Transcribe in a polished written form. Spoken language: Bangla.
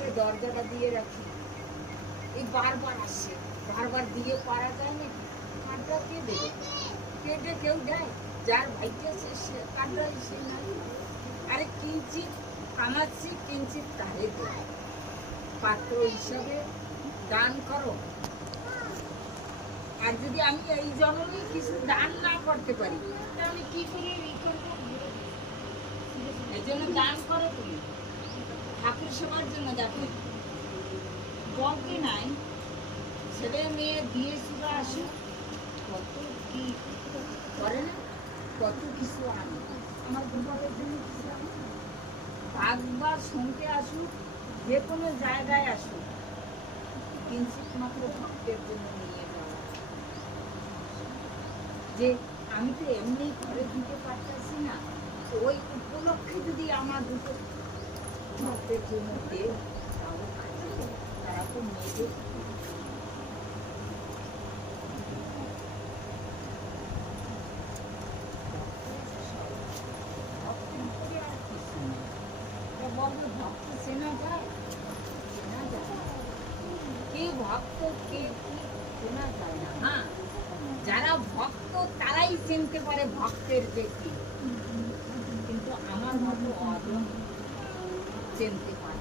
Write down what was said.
আসলে দরজাটা দিয়ে রাখি, এই বারবার আসছে, বারবার দিয়ে পারা যায় নাকি? কাঁটা কে দেবে? কেটে কেউ দেয়? যার ভাইকে আছে সে কাঁটা সে নাই। আরে কিঞ্চিত কামাচ্ছি, কিঞ্চিত তারে দেয়। পাত্র হিসাবে দান করো। আর যদি আমি এই জন্মে কিছু দান না করতে পারি তাহলে কি করে এই করবো? এই জন্য দান করো তুমি, ঠাকুর সেবার জন্য। দেখো বকে নাই, ছেলে মেয়ে বিয়ে শুরু আসুক, কত কি করে না, কত কিছু আনে। আমার গোপালের জন্য কিছু আনে, একবার শুনতে আসুক, যে কোনো জায়গায় আসুক, কিঞ্চিত মাত্র ভক্তের জন্য নিয়ে যাওয়া। যে আমি তো এমনি ঘরে দিতে পারতেছি না, ওই উপলক্ষে যদি আমার দুটো ভক্তের জন্য দেব, তাও কাজে দেবে। তারা তো নেবে। বলবে ভক্ত চেনা যায়? চেনা যায় না। কে ভক্ত কে কি চেনা যায় না। হ্যাঁ, যারা ভক্ত তারাই চিনতে পারে ভক্তের যে কি, কিন্তু আমার মতো অজন চিনতে পারে।